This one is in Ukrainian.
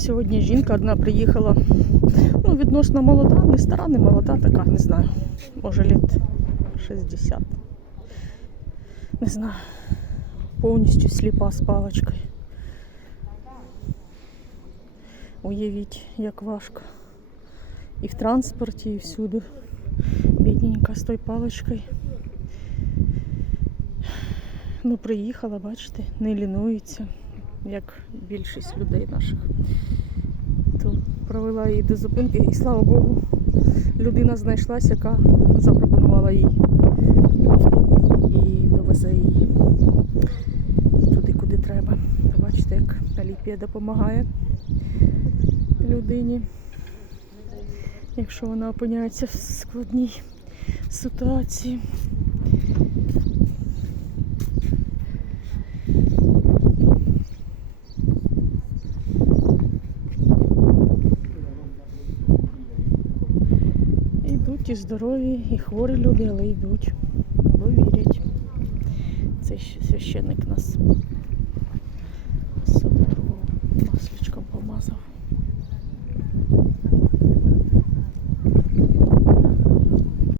Сьогодні жінка одна приїхала. Ну, відносно молода, не стара, не молода, така, не знаю. Може літ 60. Не знаю. Повністю сліпа з паличкою. Уявіть, як важко. І в транспорті, і всюди. Бідненька з тою паличкою. Ну, приїхала, бачите, не лінується, як більшість людей наших. То провела її до зупинки, і слава Богу, людина знайшлась, яка запропонувала їй авто і довезе її туди, куди треба. Бачите, як Аліпія допомагає людині, якщо вона опиняється в складній ситуації. І здорові, і хворі люди, але йдуть, бо вірять. Це ще священник нас